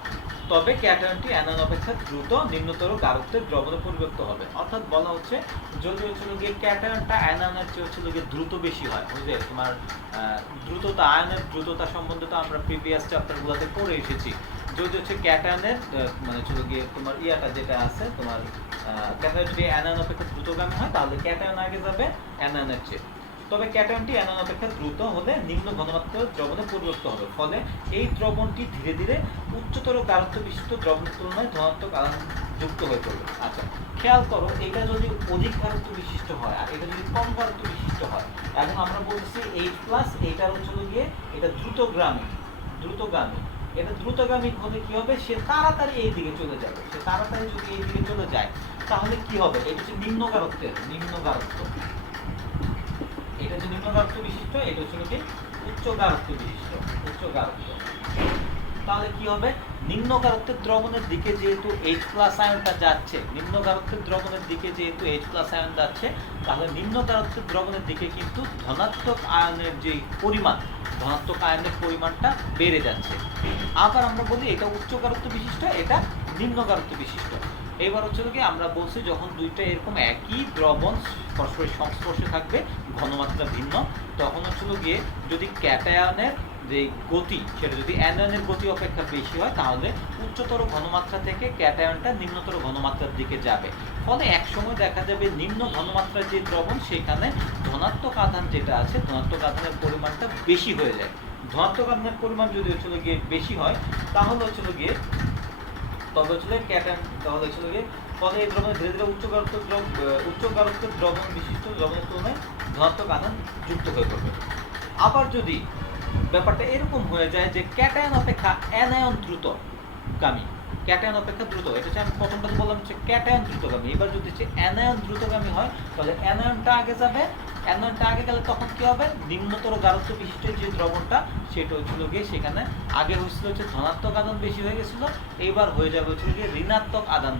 তবে ক্যাটায়নটি অ্যানায়ন অপেক্ষা দ্রুত নিম্নতর গাঢ়ত্বের দ্রবণে পরিবর্তিত হবে। অর্থাৎ বলা হচ্ছে যদি হচ্ছে গিয়ে ক্যাটায়নটা অ্যানায়নের চেয়ে হচ্ছে গিয়ে দ্রুত বেশি হয়, বুঝলে তোমার দ্রুততা, আয়নের দ্রুততা সম্বন্ধে তো আমরা প্রিভিয়াস চ্যাপ্টারগুলোতে পড়ে এসেছি। যদি হচ্ছে ক্যাটায়নের মানে হচ্ছে গিয়ে তোমার ইয়াটা যেটা আছে তোমার ক্যাটায়ন যদি অ্যানায়ন অপেক্ষা দ্রুতগামী হয় তাহলে ক্যাটায়ন আগে যাবে অ্যানায়নের চেয়ে। তবে ক্যাটায়নটি অ্যানায়ন অপেক্ষা দ্রুত হলে নিম্ন ঘনমাত্রার দ্রবণে পরিবর্তিত হবে, ফলে এই দ্রবণটি ধীরে ধীরে উচ্চতর গাঢ়ত্ব বিশিষ্ট দ্রবণের তুলনায় ধনাত্মক আয়ন যুক্ত হয়ে পড়বে। আচ্ছা, খেয়াল করো, এটা যদি অধিক গাঢ়ত্ব বিশিষ্ট হয় আর এটা যদি কম গাঢ়ত্ব বিশিষ্ট হয়, এখন আমরা বলছি H+, এইটা হচ্ছে গিয়ে এটা দ্রুতগামী, এটা দ্রুতগামী হলে কি হবে, সে তাড়াতাড়ি এই দিকে চলে যাবে। সে তাড়াতাড়ি যদি এই দিকে চলে যায় তাহলে কি হবে, এটা হচ্ছে নিম্ন গাঢ়ত্ব, এটা হচ্ছে নিম্ন গাঢ়ত্ব বিশিষ্ট, এটা হচ্ছে কি উচ্চ গাঢ়ত্ব বিশিষ্ট, তাহলে কি হবে, নিম্ন গাঢ়ত্বের দ্রবণের দিকে যেহেতু H+ আয়নটা যাচ্ছে, নিম্ন গাঢ়ত্বের দ্রবণের দিকে যেহেতু H+ আয়ন যাচ্ছে, তাহলে নিম্ন গাঢ়ত্বের দ্রবণের দিকে কিন্তু ধনাত্মক আয়নের যে পরিমাণ, ধনাত্মক আয়নের পরিমাণটা বেড়ে যাচ্ছে। আবার আমরা বলি এটা উচ্চ গাঢ়ত্ব বিশিষ্ট, এটা নিম্ন গাঢ়ত্ব বিশিষ্ট। এবার হচ্ছে কি আমরা বলছি যখন দুইটা এরকম একই দ্রবণ পরস্পরের সংস্পর্শে থাকবে, ঘনমাত্রা ভিন্ন, তখন হচ্ছে গিয়ে যদি ক্যাটায়নের যে গতি সেটা যদি অ্যানায়নের গতি অপেক্ষা বেশি হয় তাহলে উচ্চতর ঘনমাত্রা থেকে ক্যাটায়নটা নিম্নতর ঘনমাত্রার দিকে যাবে। ফলে একসময় দেখা যাবে নিম্ন ঘনমাত্রার যে দ্রবণ সেখানে ধনাত্মক আধান যেটা আছে, ধনাত্মক আধানের পরিমাণটা বেশি হয়ে যায়। ধনাত্মক আধানের পরিমাণ যদি হচ্ছে গিয়ে বেশি হয় তাহলে হচ্ছে গিয়ে তবে হচ্ছে ক্যাটায়ন, তাহলে হচ্ছে গিয়ে ফলে এই দ্রবণে ধীরে ধীরে উচ্চ গাঢ়ত্বের দ্রবণ বিশিষ্ট দ্রবণের তুলনায় ধনাত্মক আধান যুক্ত হয়ে পড়বে। আবার যদি ব্যাপারটা এরকম হয়ে যায় যে ক্যাটায়ন অপেক্ষা অ্যানায়ন দ্রুতগামী, ক্যাটায়ন অপেক্ষা দ্রুত, এটা হচ্ছে আমি প্রথমটা বললাম হচ্ছে ক্যাটায়ন দ্রুতগামী। এবার যদি হচ্ছে অ্যানায়ন দ্রুতগামী হয় তাহলে অ্যানায়নটা আগে যাবে, অ্যানায়নটা আগে গেলে তখন কি হবে, নিম্নতর গাঢ়ত্ব বিশিষ্ট যে দ্রবণটা সেটা হচ্ছিল গিয়ে সেখানে আগে হয়েছিল হচ্ছে ধনাত্মক আধান বেশি হয়ে গেছিল, এইবার হয়ে যাবে হচ্ছে গিয়ে ঋণাত্মক আধান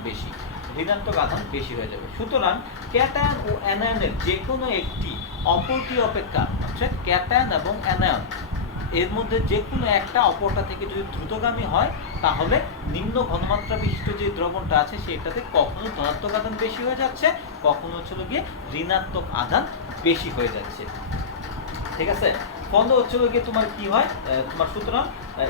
বেশি হয়ে যাবে। সুতরাং ক্যাটায়ন ও অ্যানায়নের যে কোনো একটি অপরটি অপেক্ষা হচ্ছে ক্যাটায়ন এবং অ্যানায়ন এর মধ্যে যে কোনো একটা অপরটা থেকে যদি দ্রুতগামী হয় তাহলে নিম্ন ঘনমাত্রা বিশিষ্ট যে দ্রবণটা আছে সেটাতে কখনো ধনাত্মক আধান বেশি হয়ে যাচ্ছে, কখনো হচ্ছে গিয়ে ঋণাত্মক আধান বেশি হয়ে যাচ্ছে। ঠিক আছে, ফলে হচ্ছে গিয়ে তোমার কি হয়, তোমার সুতরাং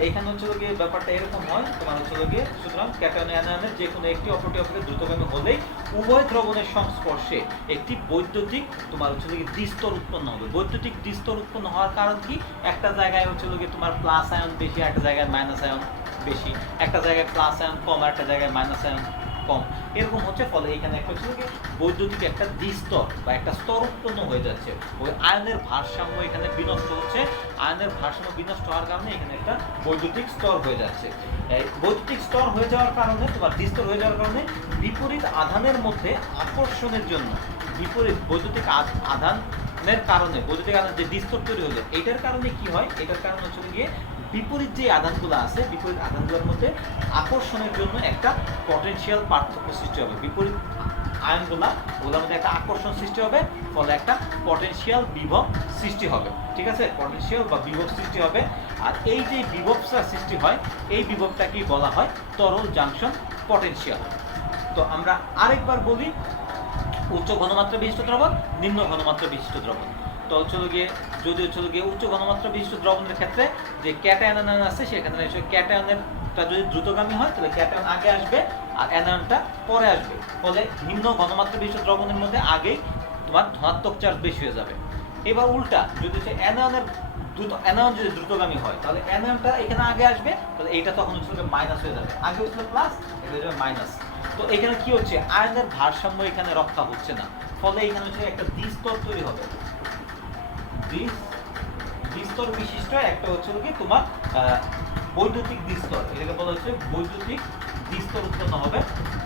এখানে হচ্ছে গিয়ে ব্যাপারটা এরকম হয়, তোমার হচ্ছে গিয়ে সুতরাং ক্যাটায়ন অ্যানায়নের যে কোনো একটি অপরটি অপেক্ষা দ্রুতগামী হলেই উভয় দ্রবণের সংস্পর্শে একটি বৈদ্যুতিক তোমার হচ্ছে গিয়ে দ্বিস্তর উৎপন্ন হবে। বৈদ্যুতিক দ্বিস্তর উৎপন্ন হওয়ার কারণ কি, একটা জায়গায় হচ্ছে গিয়ে তোমার প্লাস আয়ন বেশি, একটা জায়গায় মাইনাস আয়ন বেশি, একটা জায়গায় প্লাস আয়ন কম, একটা জায়গায় মাইনাস আয়ন কম, এরকম হচ্ছে। ফলে এখানে একটা হচ্ছে কি বৈদ্যুতিক একটা দ্বিস্তর বা একটা স্তর উৎপন্ন হয়ে যাচ্ছে। ওই আয়নের ভারসাম্য এখানে বিনষ্ট হচ্ছে, আয়নের ভারসাম্য বিনষ্ট হওয়ার কারণে এখানে একটা বৈদ্যুতিক স্তর হয়ে যাচ্ছে। এই বৈদ্যুতিক স্তর হয়ে যাওয়ার কারণে তোমার দ্বিস্তর হয়ে যাওয়ার কারণে বিপরীত আধানের মধ্যে আকর্ষণের জন্য, বিপরীত বৈদ্যুতিক আধানের কারণে, বৈদ্যুতিক আধান যে দ্বিস্তর তৈরি হলো এটার কারণে কি হয়, এটার কারণে হচ্ছে গিয়ে বিপরীত যে আধানগুলো আছে, বিপরীত আধানগুলোর মধ্যে আকর্ষণের জন্য একটা পটেনশিয়াল পার্থক্য সৃষ্টি হবে। বিপরীত ওগুলোর মধ্যে একটা আকর্ষণ সৃষ্টি হবে, ফলে একটা পটেনশিয়াল বিভব সৃষ্টি হবে। ঠিক আছে, পটেনশিয়াল বা বিভব সৃষ্টি হবে। আর এই যে বিভবটা সৃষ্টি হয় এই বিভবটাকেই বলা হয় তরল জাংশন পটেনশিয়াল। তো আমরা আরেকবার বলি, উচ্চ ঘনমাত্রা বিশিষ্ট দ্রবণ, নিম্ন ঘনমাত্রা বিশিষ্ট দ্রবণ। তো হচ্ছে গিয়ে যদি হচ্ছে গিয়ে উচ্চ ঘনমাত্রা বিশিষ্ট দ্রবণের ক্ষেত্রে যে ক্যাটায়ন অ্যানায়ন আছে সেখানে ক্যাটায়নেরটা যদি দ্রুতগামী হয় তাহলে ক্যাটায়ন আগে আসবে আর অ্যানায়নটা পরে আসবে। ফলে নিম্ন ঘনমাত্রা বিশিষ্ট দ্রবণের মধ্যে আগেই তোমার ধনাত্মক চার্জ বেশি হয়ে যাবে। এবার উল্টা, যদি হচ্ছে অ্যানায়ন যদি দ্রুতগামী হয় তাহলে অ্যানায়নটা এখানে আগে আসবে, তাহলে এইটা তখন হচ্ছে মাইনাস হয়ে যাবে। আগে হচ্ছিল প্লাস, এটা হয়ে যাবে মাইনাস। তো এখানে কি হচ্ছে, আয়নের ভারসাম্য এখানে রক্ষা হচ্ছে না, ফলে এখানে হচ্ছে একটা দ্বিস্তর তৈরি হবে। দ্বিস্তর বিশিষ্ট একটা হচ্ছে কি তোমার বৈদ্যুতিক দ্বিস্তর, এটাকে বলা হচ্ছে বৈদ্যুতিক দ্বিস্তর উৎপন্ন হবে।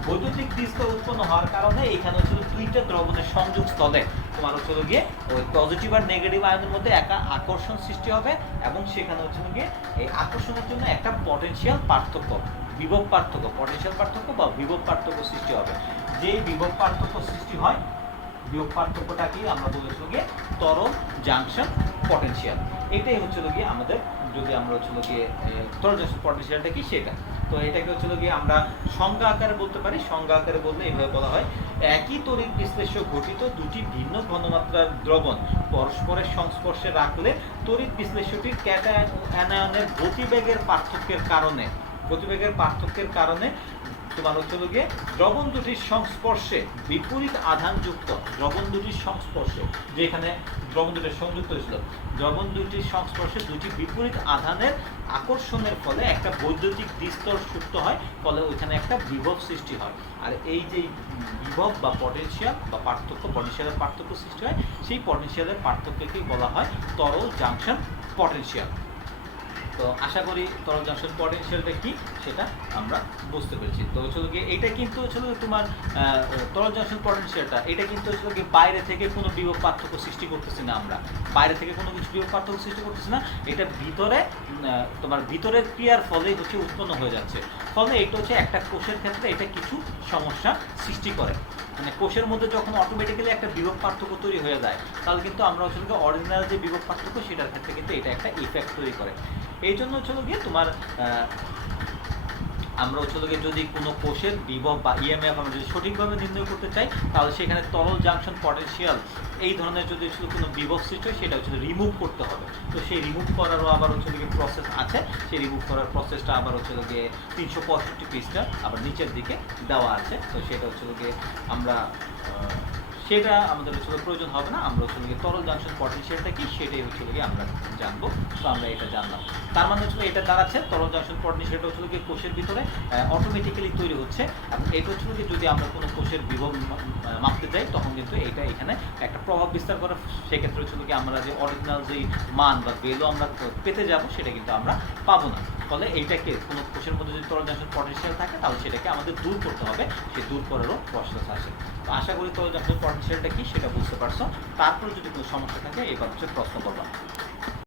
বৈদ্যুতিক দ্বিস্তর উৎপন্ন হওয়ার কারণে এখানে হচ্ছে দুইটা দ্রবণের সংযোগ স্থলে তোমার হচ্ছে গিয়ে ওই পজিটিভ আর নেগেটিভ আয়নের মধ্যে একটা আকর্ষণ সৃষ্টি হবে, এবং সেখানে হচ্ছে গিয়ে এই আকর্ষণের জন্য একটা পটেনশিয়াল পার্থক্য, বিভব পার্থক্য, পটেনশিয়াল পার্থক্য বা বিভব পার্থক্য সৃষ্টি হবে। যে বিভব পার্থক্য সৃষ্টি হয়, বিভব পার্থক্যটাকে আমরা বলেছিল গিয়ে তরল জাংশন পটেনশিয়াল। এটাই হচ্ছিল গিয়ে আমাদের, যদি আমরা হচ্ছিল গিয়ে তরল জাংশন পটেনশিয়ালটা কি সেটা, তো এটাকে হচ্ছিল গিয়ে আমরা সংজ্ঞা আকারে বলতে পারি। সংজ্ঞা আকারে বললে এইভাবে বলা হয়, একই তড়িৎ বিশ্লেষ্য ঘটিত দুটি ভিন্ন ঘনমাত্রার দ্রবণ পরস্পরের সংস্পর্শে রাখলে তড়িৎ বিশ্লেষ্যটির ক্যাটায়নের গতিবেগের পার্থক্যের কারণে তোমার হচ্ছে গিয়ে দ্রবণ দুটির সংস্পর্শে বিপরীত আধানযুক্ত, দ্রবণ দুটির সংস্পর্শে, যেখানে দ্রবণ দুটির সংযুক্ত হয়েছিল, দ্রবণ দুটির সংস্পর্শে দুটি বিপরীত আধানের আকর্ষণের ফলে একটা বৈদ্যুতিক দ্বিস্তর যুক্ত হয়, ফলে ওইখানে একটা বিভব সৃষ্টি হয়। আর এই যে বিভব বা পটেনশিয়াল বা পার্থক্য, পটেনশিয়ালের পার্থক্য সৃষ্টি হয়, সেই পটেনশিয়ালের পার্থক্যকেই বলা হয় তরল জাংশন পটেনশিয়াল। তো আশা করি তরল জাংশন পটেনশিয়ালটা কি সেটা আমরা বুঝতে পেরেছি। তো হচ্ছে গিয়ে এটা কিন্তু হচ্ছে তোমার তরল জাংশন পটেনশিয়ালটা, এটা কিন্তু হচ্ছে গিয়ে বাইরে থেকে কোনো বিভব পার্থক্য সৃষ্টি করতেছি না, আমরা বাইরে থেকে কোনো কিছু বিভব পার্থক্য সৃষ্টি করতেছি না, এটা ভিতরে তোমার ভিতরের ক্রিয়ার ফলেই হচ্ছে উৎপন্ন হয়ে যাচ্ছে। ফলে এটা হচ্ছে একটা কোষের ক্ষেত্রে এটা কিছু সমস্যা সৃষ্টি করে, মানে কোষের মধ্যে যখন অটোমেটিক্যালি একটা বিভব পার্থক্য তৈরি হয়ে যায়, তাহলে কিন্তু আমরা হচ্ছে অরিজিনাল যে বিভব পার্থক্য সেটার ক্ষেত্রে কিন্তু এটা একটা ইফেক্ট তৈরি করে। এই জন্য হচ্ছে গিয়ে তোমার আমরা হচ্ছে গিয়ে যদি কোনো কোষের বিভব বা ইএমএফ আমরা যদি সঠিকভাবে নির্ণয় করতে চাই, তাহলে সেখানে তরল জাংশন পটেনশিয়াল এই ধরনের যদি কোনো বিভব সৃষ্টি হয়, সেটা হচ্ছে রিমুভ করতে হবে। তো সেই রিমুভ করারও আবার হচ্ছে গিয়ে প্রসেস আছে, সেই রিমুভ করার প্রসেসটা আবার হচ্ছে গিয়ে 365 পৃষ্ঠা আবার নিচের দিকে দেওয়া আছে। তো সেটা হচ্ছে গিয়ে আমরা সেটা আমাদের হচ্ছে প্রয়োজন হবে না, আমরা হচ্ছে গিয়ে তরল জাংশন পটেনশিয়ালটা কি সেটাই হচ্ছে গিয়ে আমরা জানবো। তো আমরা এটা জানলাম, তার মানে হচ্ছে এটা দাঁড়াচ্ছে তরল জাংশন পটেনশিয়ালটা হচ্ছে গিয়ে কোষের ভিতরে অটোমেটিক্যালি তৈরি হচ্ছে, এবং এটা হচ্ছে গিয়ে যদি আমরা কোনো কোষের বিভব মাপতে যাই, তখন কিন্তু এটা এখানে একটা প্রভাব বিস্তার করে। সেক্ষেত্রে হচ্ছে গিয়ে আমরা যে অরিজিনাল যেই মান বা ভ্যালু আমরা পেতে যাব, সেটা কিন্তু আমরা পাবো না। ফলে এইটাকে কোনো কোষের মধ্যে যদি তরল জাংশন পটেনশিয়াল থাকে, তাহলে সেটাকে আমাদের দূর করতে হবে, সেই দূর করারও প্রসেস আছে। তো আশা করি তরল জাংশন পটেনশিয়ালটা কি সেটা বুঝতে পারছো। তারপর যদি কোনো সমস্যা থাকে এবার হচ্ছে প্রশ্ন করবা।